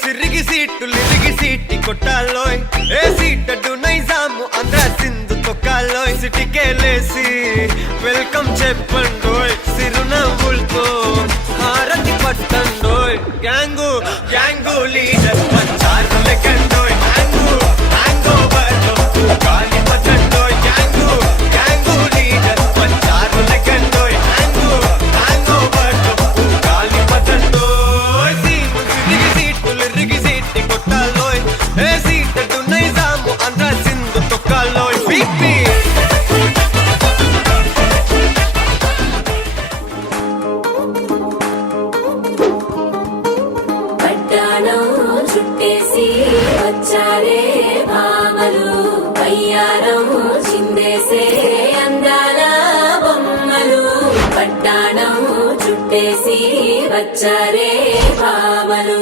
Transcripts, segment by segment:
సిరిగి సీటులిరిగి సీటి కొట్టాలోయ్ ఏ సీటడు Nizam Andhra Sindhu తొక్కాలోయ్ సిటీకేలేసి welcome చెప్పండోయ్ సిరునవ్వులతో హారతి పట్టండోయ్ gang gang leader పంచారు లెక్కండోయ్ hang hang over గాలి పట్టండోయ్ గ్యాంగు గ్యాంగు లీడర్ పంచారు లెక్కండోయ్ హ్యాంగు హ్యాంగ్ ఓవర్ గాలి పట్టండోయ్ సీము సిరిగి సీటులిరిగి సీటి కొట్టాలోయ్ ఏ సీటడు నైజాము ఆంధ్ర సింధు తొక్కాలోయ్ పీపీ చుట్టేసి వచ్చారే భామలు అయ్యారం చిందేసే అందాల బొమ్మలు పట్టాణం చుట్టేసి వచ్చారే భామలు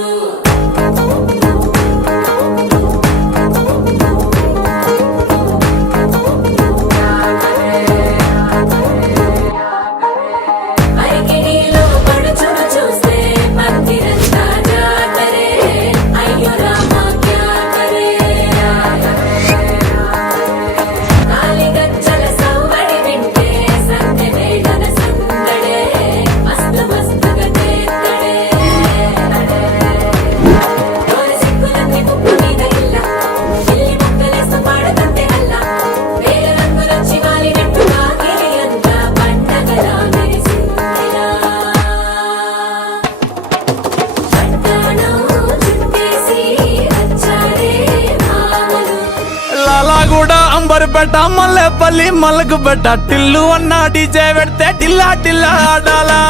అంబర్పేట మల్లెపల్లి మలకపేట టిల్లు అన్న డీజే పెడితే టిల్లా టిల్లా ఆడాలా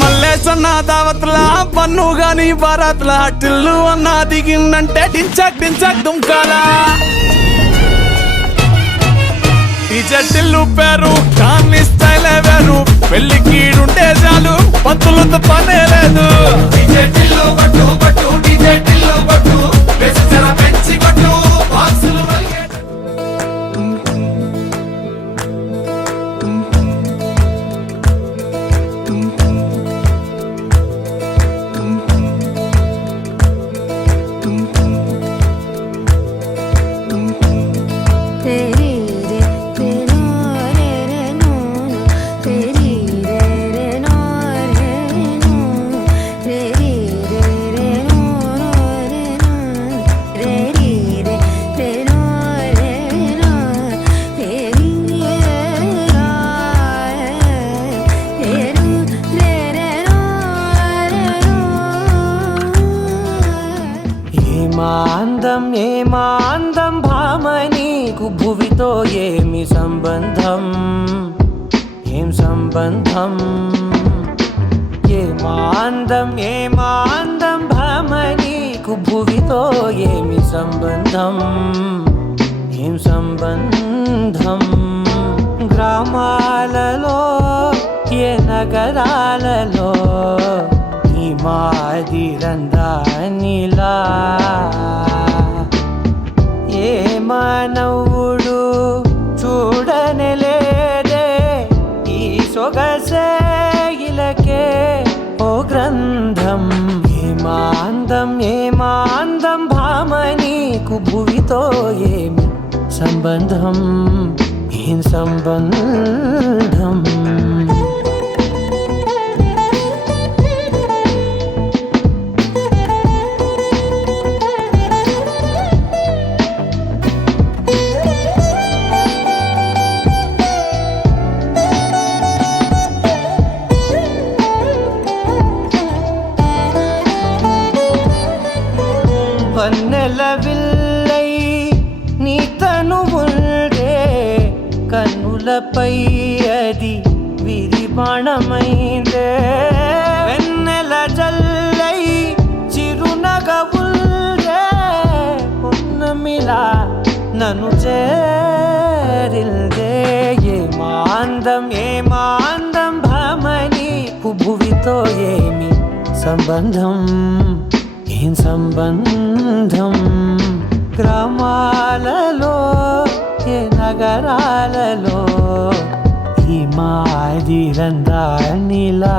మల్లేసన్న దావత్ల పన్ను గాని బారాత్ల టిల్లు అన్న దిగిందంటే డించక్ డించక్ దుంకాలా డీజే టిల్లు పేరు కానీ స్టైలే వేరు పెళ్లి కీడుంటే చాలు పంతులతో పనే లేదు డీజే టిల్లు పట్టు పట్టు డీజే టిల్లు పట్టు బేసి జర పెంచి కొట్టు బాక్సులు ఏమాందం భామ నీకు భువితో ఏమి సంబంధం ఏం సంబంధం ఏమాందం భామ నీకు భువితో ఏమి సంబంధం ఏం సంబంధం గ్రామాలలో ఏ నగరాలలో ఈ మాదిరందానిలా ఏ మానవుడు చూడనలేదే ఈ సొగసే ఇలకే ఓ గ్రంథం ఏమాందం భామ నీకు భువితో ఏమి సంబంధం ఏం సంబంధం వన్నెల విల్లై నీ తనువుల్డే కన్నులపై అది విరిబాణమైందే వెన్నెల జల్లై చిరునగవుల్డే పున్నమిలా నన్ను చేరిల్దే ఏమాందం భామని భువితో ఏమి సంబంధం ఏం సంబంధం గ్రామాలలో ఏ నగరాలలో ఈ మాది తీరందానిలా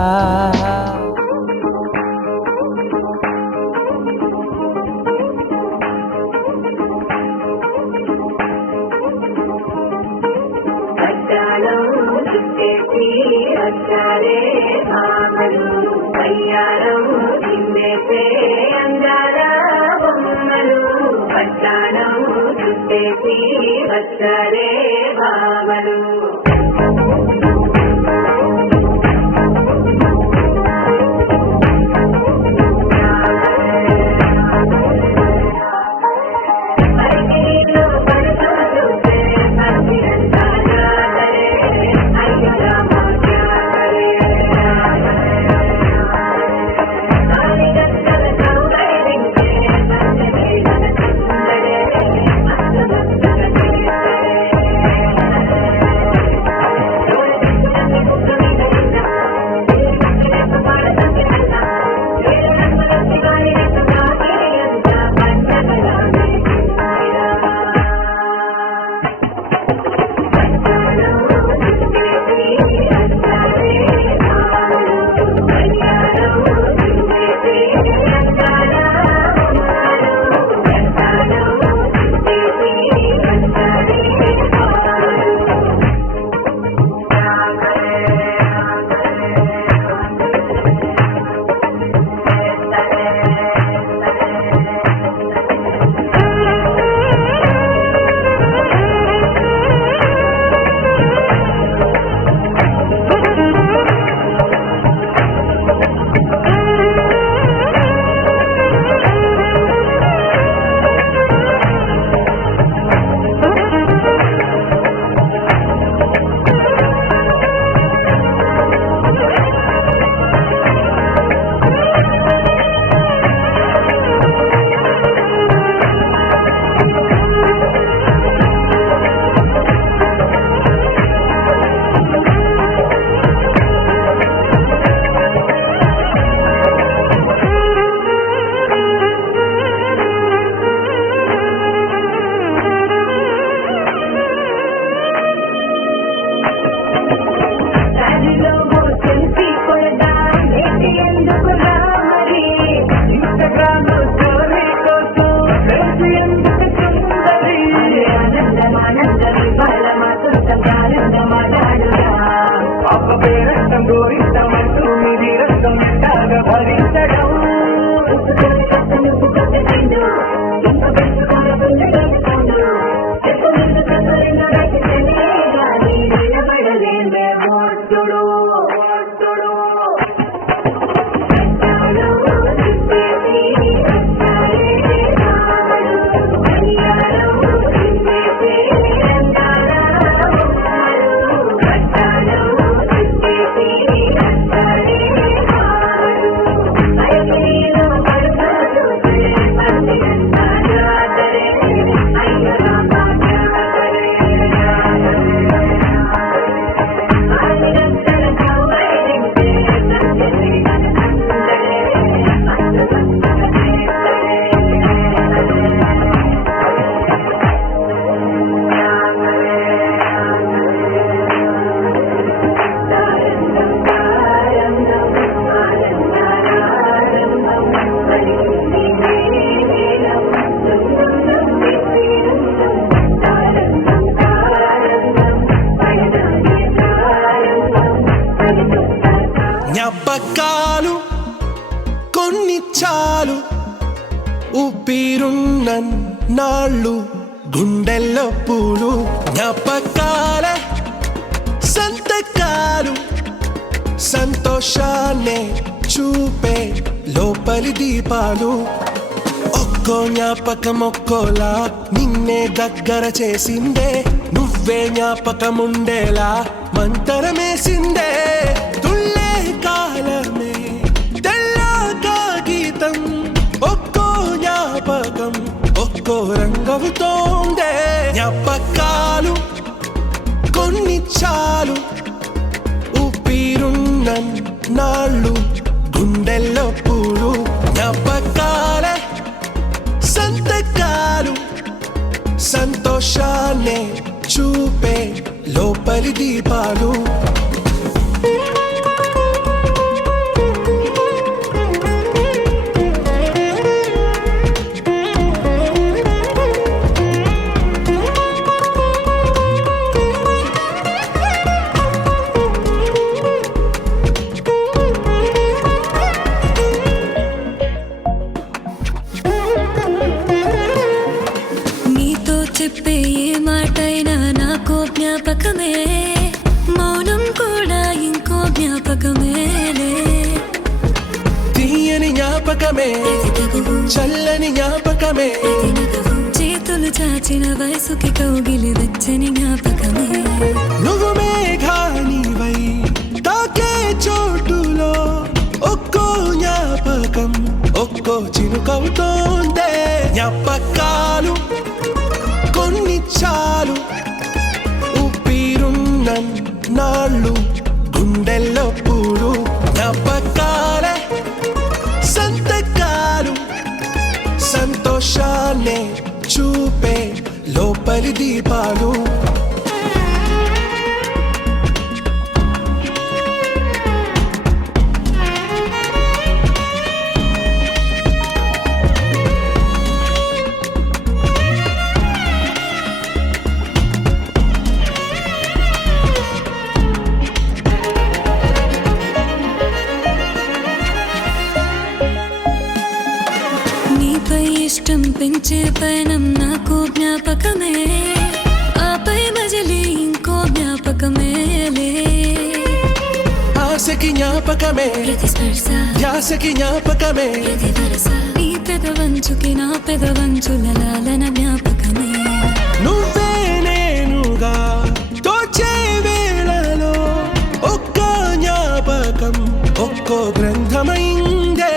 పట్టాణం చుట్టేసి వచ్చారే భామలు వయ్యారం చిందేసే అందాల బొమ్మలు పట్టాణం చుట్టేసి వచ్చారే భామలు జ్ఞాపకాలు కొన్ని చాలు ఊపిరున్న నాళ్ళు గుండెల్లో పూలు జ్ఞాపకాల సంతకాలు సంతోషాన్నే చూపే లోపలి దీపాలు ఒక్కో జ్ఞాపకం ఒక్కోలా నిన్నే దగ్గర చేసిందే నువ్వే జ్ఞాపకముండేలా మంతరమేసిందే తుళ్ళే కాలమే తెల్లగా గీతం ఒక్కో జ్ఞాపకం ఒక్కో రంగవుతోందే జ్ఞాపకాలు కొన్ని చాలు ఊపిరున్న నాళ్ళు గుండెల్లో పూలు జ్ఞాపకాల సంతకాలు సంతోషాన్నే చూపే లోపలి దీపాలు జ్ఞాపకమే చల్లని జ్ఞాపకమే చేతులు చాచిన వయసుకి కౌగిలి వచ్చని జ్ఞాపకమే నువ్వు మేఘానివై తాకే చోటులో ఒక్కో జ్ఞాపకం ఒక్కో చినుకవుతోందే జ్ఞాపకాలు కొన్ని చాలు ఊపిరున్న నాళ్ళు గుండెల్లో పూలు జ్ఞాపకాలే సంతకాలు సంతోషాన్నే చూపే లోపలి దీపాలు నీపై ఇష్టం పెంచే పయనం నాకు జ్ఞాపకమే ఆపై మజిలీ ఇంకో జ్ఞాపకమేలే ఆశకి జ్ఞాపకమే ప్రతి స్పర్శ ధ్యాసకి జ్ఞాపకమే ప్రతి వరస నీ పెదవంచుకి నా పెదవంచుల లాలన జ్ఞాపకమే నువ్వే నేనుగా తోచే వేళలో ఒక్కో జ్ఞాపకం ఒక్కో గ్రంథమైందే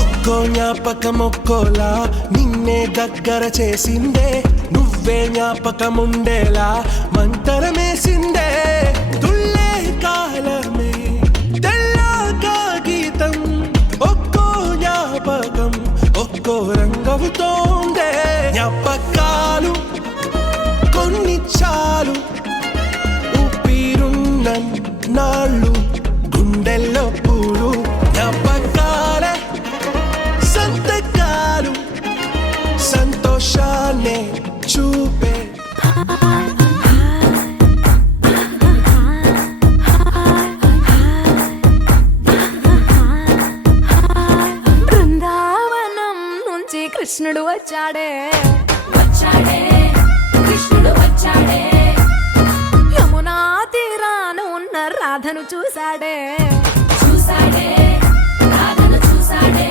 ఒక్కో జ్ఞాపకం ఒక్కోలా నిన్నే దగ్గర చేసిందే నువ్వే జ్ఞాపకం ఉండేలా మంతరమేసిందే తుళ్ళే కాలమే తెల్ల కాగితం ఒక్కో జ్ఞాపకం ఒక్కో రంగవుతోందే జ్ఞాపకాలు కొన్ని చాలు ఊపిరున్న నాళ్ళు గుండెల్లో పూలు జ్ఞాపకాలే సంతకాలు సంతోషాన్నే చూపే బృందావనం నుంచి కృష్ణుడు వచ్చాడే కృష్ణుడు వచ్చాడే యమునా తీరాన ఉన్న రాధను చూశాడే రాధను చూశాడే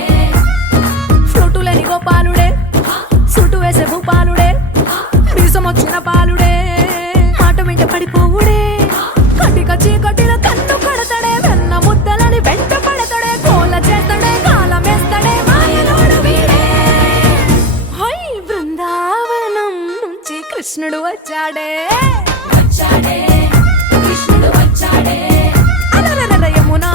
ఫ్లూటులేని గోపాలుడే సుటు వేసే భూపాలుడే మీసమొచ్చిన పాలుడే మాట వెంట పడిపోవుడే కటిక చీకటిలో కన్ను కడతాడే వెన్న ముద్దలని వెంట పడతాడే కోల చేస్తాడే కాలమేస్తాడే మాయలోడు వీడే హై బృందావనం నుంచి కృష్ణుడు వచ్చాడే కృష్ణుడు వచ్చాడే అలరల యమునా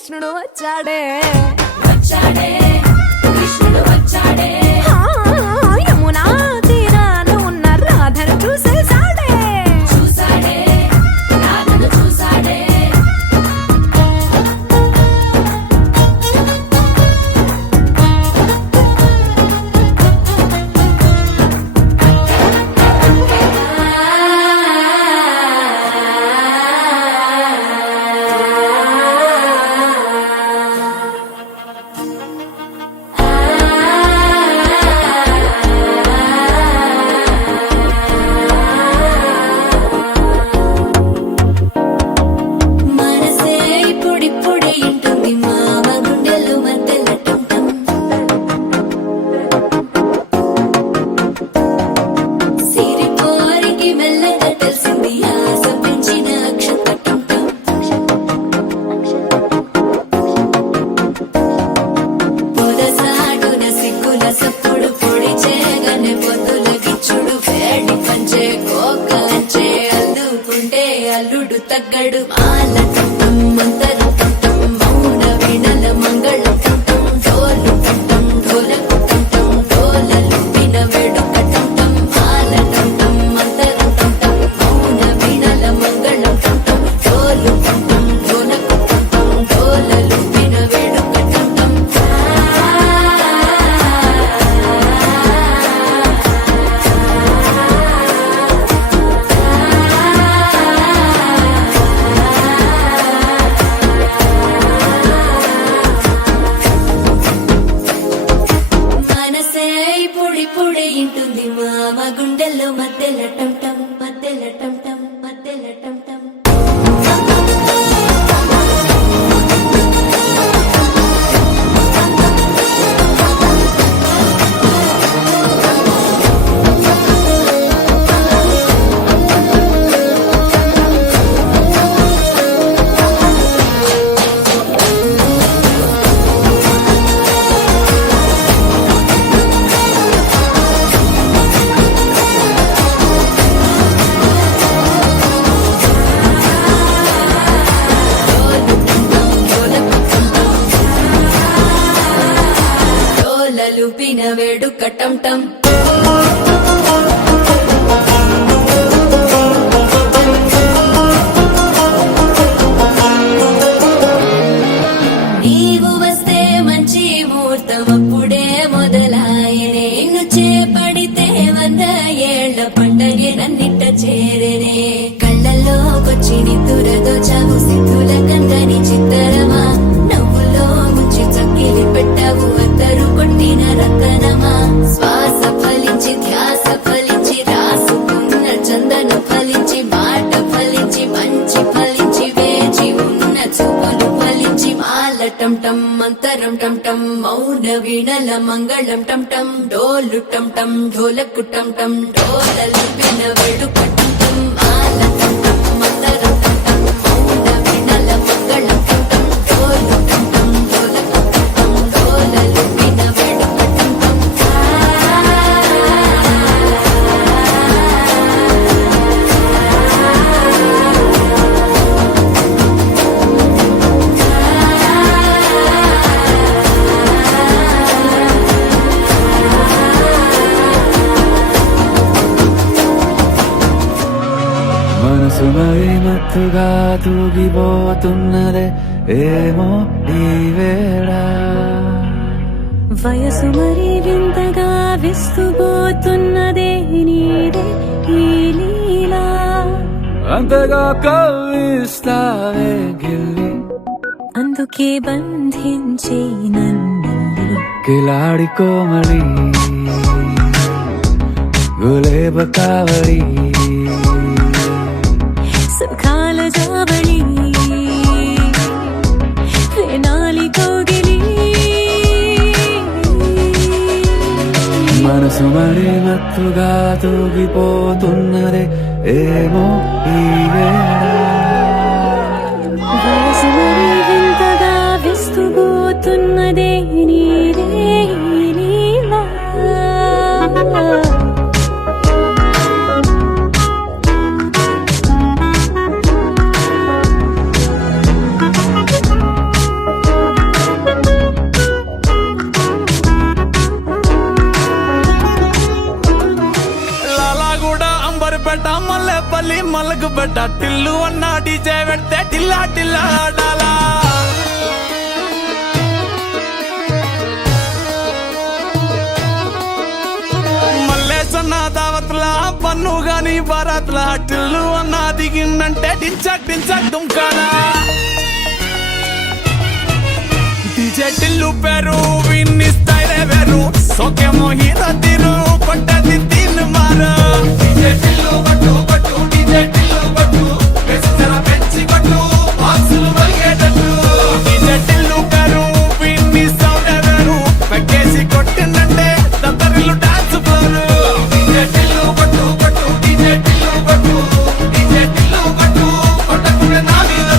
కృష్ణుడు వచ్చాడే వచ్చాడే కృష్ణుడు వచ్చాడే ఆ, యమునా తీరాన ఉన్న రాధను చూసేసాడే చూసాడే రాధను చూసాడే మనసే ఇప్పుడిప్పుడే ఇంటుంది మామ గుండెలు మధ్యలో టంటం సిరిపోరికి మెల్లగా తెలిసింది ఆశ పెంచిన అక్షత టంటం పొదసాడున సిగ్గుల సప్పుడు పొడి చేయగానే పొద్దుల గిచ్చుడు వేడి పంచే కోకలంచే అల్లుకుంటే అల్లుడు తగ్గడు మాల టంటం మంతర టంటం మౌన వీణల మంగళ టంటం డోలు టంటం ఢోలకు టంటం డోలలు విన వేడుక టంటం మాల టంటం మంతర టంటం మౌన వీణల మంగళ టంటం డోలు టంటం ఢోలకు టంటం డోలలు విన వేడుక టంటం మనసే ఇప్పుడిప్పుడే ఇంటుంది మామ గుండెల్లో మధ్యలో టంటం మధ్యలో టంటం మధ్యలో టంటం డోలలు పిన వేడుక టంటం నీవు వస్తే మంచి ముహూర్తం అప్పుడే మొదలాయనే నిన్ను చేపడితే 100 ఏళ్ల పండగే నన్నిట్ట చేరనే కళ్ళల్లోకొచ్చి నిద్దురదోచావు సిద్ధుల కందని చిత్తరమా నవ్వులో ముంచి చక్కిలి పెట్టావు అద్దరు కొట్టిన రతనమా శ్వాస ఫలించి ధ్యాస ఫలించి రాసుకున్న చందన ఫలించి మాట ఫలించి మంచి ఫలించి వేచి ఉన్న చూపులు ఫలించి మాల టంటం మంతరం టంటం మౌన వీణల మంగళం టంటం డోలు టంటం ఢోలకు టంటం డోలలు పిన వేడుక టంటం మాల టంటం మంతరం టంటం మౌన వీణల మంగళం టంటం డోలు టంటం ఢోలకు టంటం డోలలు పిన వేడుక టంటం మనసు మరి మత్తుగా తూగిపోతున్నదే ఏమో ఈ వేళ వయసు మరి వింతగా విస్తుపోతున్నదే నీదే ఈ లీలా అంతగా కవ్విస్తావే గిల్లి అందుకే బంధించే నన్ను కిలాడి కోమలి గులేబ కావలి సుఖాల జావళి వేనాలి కోగిలి మనసు మరి మత్తుగా తూగిపోతున్నదే ఏమో ఈ వేళ వయసు మరి వింతగా విస్తుపోతున్నదే నీదే ఈ లీలా డీజే పెడితే టిల్లా టిల్లా ఆడాలా మల్లేసన్న దావత్లా పన్ను గాని బారాత్లా టిల్లు అన్న దిగిందంటే డించక్ డించక్ దుంకాలా డీజే టిల్లు పేరు విన్ని స్టైలే వేరు సోకేమో హీరో తీరు కొట్టది తీన్ మారు డీజే టిల్లు కొట్టు కొట్టు డీజే టిల్లు కొట్టు వెచ్చర పెంచి కొట్టు బాక్సులు మలిగేటట్టు డీజే టిల్లు పేరు విన్ని సౌండ్ వేరు పెక్కేసి కొట్టిందంటే దద్దరిల్లు డాన్స్ ఫ్లోర్ డీజే టిల్లు కొట్టు కొట్టు డీజే టిల్లు కొట్టు డీజే టిల్లు కొట్టు కొట్టకుండా నా మీద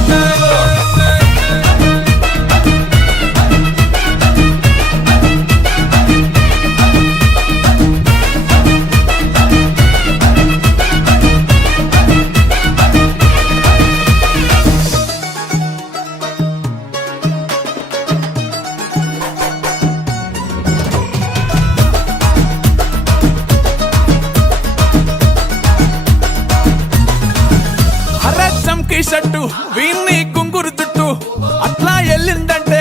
చంకి షట్టు వీన్ని కుంగురు చుట్టూ అట్లా ఎల్లిందంటే